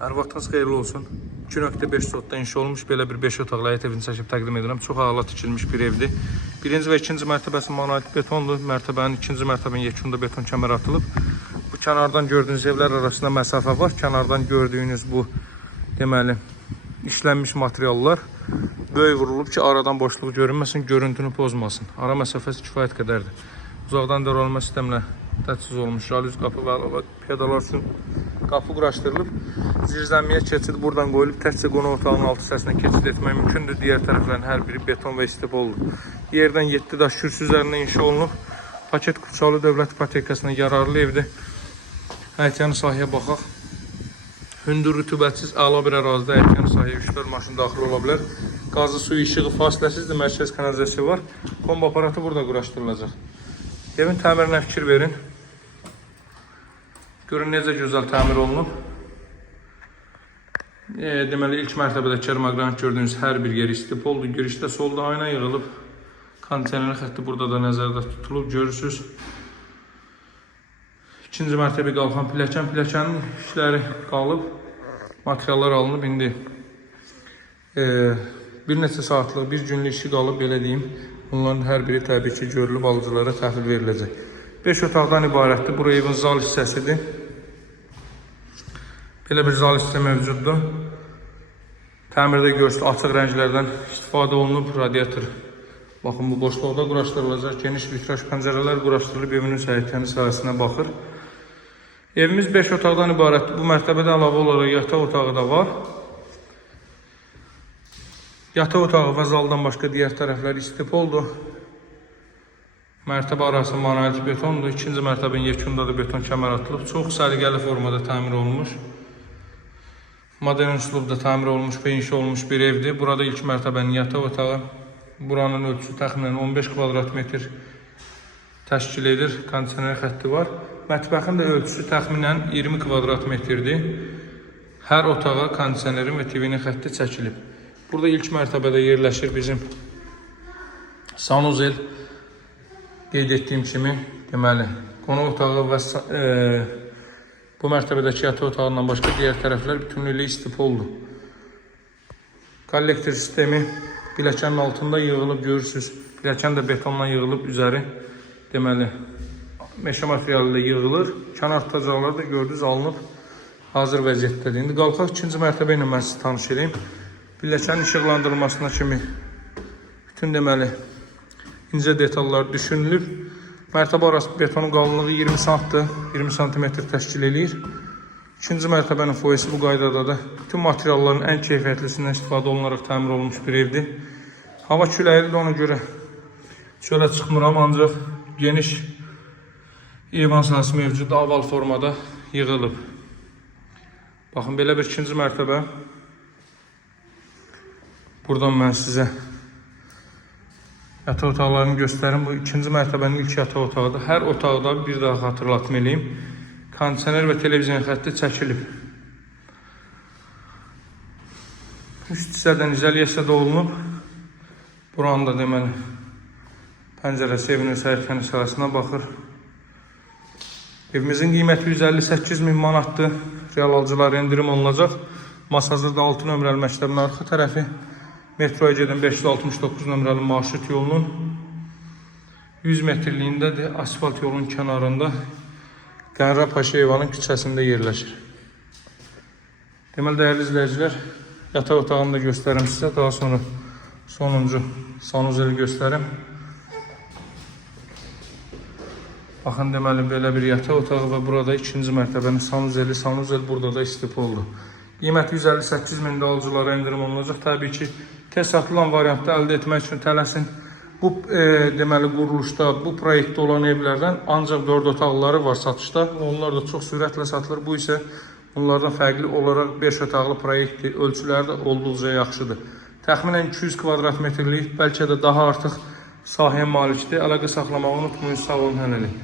Hər vaxtınız xeyirli olsun. 2.5 sotda inşa olmuş belə bir 5 otaqlı həyət evini çəkib təqdim edirəm. Çox ağırla tikilmiş bir evdir. Birinci və ikinci mərtəbəsi monolit betondur. Mərtəbənin ikinci mərtəbənin yekunda beton kəmər atılıb. Bu kənardan gördüyünüz evlər arasında məsafə var. Kənardan gördüyünüz bu deməli işlənmiş materiallar böyük vurulub ki, aradan boşluq görünməsin, görüntünü pozmasın. Ara məsafəsi kifayət qədərdir. Uzaqdan dərolma sistemlə təchiz olmuş jalüz qapı və əlavə pedalar üçün qapı quraşdırılıb. Zirzəmiyə keçid buradan qoyulub. Təkcə qonaq otağının alt hissəsinə keçid etmək mümkündür. Digər tərəflərin hər biri beton və istipoldur. Yerdən 7 daş kürsü üzərində inşa olunub. Paket Kuçalı dövlət ipotekasına yararlı evdir. Həyətyanı sahəyə baxaq. Hündür rütubətsiz əla bir ərazidə həyətyanı sahəyə 3-4 maşın daxil ola bilər. Qazı, suyu, işığı fasiləsizdir. Mərkəz kanalizasiya var. Kombi aparatı burada quraşdırılacaq. Evin təmirinə fikir verin. Görün necə gözəl təmir olunub. Deməli ilk mərtəbədə kermogranit gördüyünüz hər bir yer istipoldur. Girişdə solda ayna yığılıb. Kondisioner xətti burada da nəzərdə tutulub. Görürsünüz. İkinci mərtəbə qalxan pilləkənin işləri qalıb. Materiallar alınıb. İndi bir neçə saatlıq, bir günlük işi qalıb, belə deyim. Bunların hər biri təbii ki, görülüb alıcılara təhvil veriləcək. 5 otaqdan ibarətdir. Bura evin zal hissəsidir. Belə bir zal hissə mövcuddur. Təmirdə görsün, açıq rənglərdən istifadə olunub. Radiator, baxın, bu boşluqda quraşdırılacaq. Geniş vitraj pəncərələr quraşdırılıb, evinin həyətyanı sahəsinə baxır. Evimiz 5 otaqdan ibarətdir. Bu mərtəbədə əlavə olaraq yataq otağı da var. Yataq otağı və zaldan başqa digər tərəflər istipoldur. Mərtəbə arası monolit betondur. İkinci mərtəbənin yekunda da beton kəmər atılıb. Çox səliqəli formada təmir olunmuş. Modern üslubda təmir olmuş və inşa olmuş bir evdir. Burada ilk mərtəbənin yataq otağı. Buranın ölçüsü təxminən 15 kvadrat metr təşkil edir. Kondisioner xətti var. Mətbəxin də ölçüsü təxminən 20 kvadrat metrdir. Hər otağa kondisionerin və TV-nin xətti çəkilib. Burada ilk mərtəbədə yerləşir bizim sanuzel. Qeyd etdiyim kimi, deməli, qonaq otağı və bu mərtəbədəki yataq otağından başqa digər tərəflər bütünlüklə istipoldur. Kollektor sistemi pilləkənin altında yığılıb, görürsünüz. Pilləkən də betonla yığılıb üzəri, deməli, meşə materialı ilə yığılır. Kənar tutacaqları da gördünüz, alınıb, hazır vəziyyətdədir. İndi qalxaq ikinci mərtəbə ilə mən sizi tanış edeyim. Pilləkənin işıqlandırılmasına kimi bütün deməli incə detallar düşünülür. Mərtəbə arası betonun qalınlığı 20 sm-dır, 20 cm təşkil edir. İkinci mərtəbənin foyesi bu qaydada da bütün materialların ən keyfiyyətlisindən istifadə olunaraq təmir olunmuş bir evdir. Hava küləyidir, ona görə çölə çıxmıram, ancaq geniş eyvan sahəsi mövcud, oval formada yığılıb. Baxın, belə bir ikinci mərtəbə. Buradan mən sizə yataq otaqlarını göstərim. Bu ikinci mərtəbənin ilk yataq otağıdır. Hər otaqda bir daha xatırlatmalıyım. Kondisioner və televizyon xətti çəkilib. Üst hissədən izolyasiya da olunub. Buranın da deməli pəncərəsi evinin həyətyanı sahəsinə baxır. Evimizin qiyməti 158 min manatdır. Real alıcılara endirim olunacaq. Masazırda 6 nömrəli məktəbin arxa tərəfi. Metroya gedən 569 nömrəli marşrut yolunun 100 metrliyindədir. Asfalt yolun kənarında Qənra Paşayevanın küçəsində yerləşir. Deməli, dəyərli izləyicilər, yataq otağını da göstərim sizə. Daha sonra sonuncu sanuzeli göstərim. Baxın, deməli, belə bir yataq otağı və burada ikinci mərtəbənin sanuzeli. Sanuzel burada da istipoldur. Qiyməti 158 min alıcılara endirim olunacaq. Təbii ki, tez satılan variantda əldə etmək üçün tələsin. Bu deməli quruluşda, bu proyektdə olan evlərdən ancaq 4 otaqları var satışda. Onlar da çox sürətlə satılır. Bu isə bunlardan fərqli olaraq 5 otaqlı proyektdir. Ölçüləri də olduqca yaxşıdır. Təxminən 200 kvadrat metrlik, bəlkə də daha artıq sahəyə malikdir. Əlaqə saxlamağı unutmayın. Sağ olun, hələlik.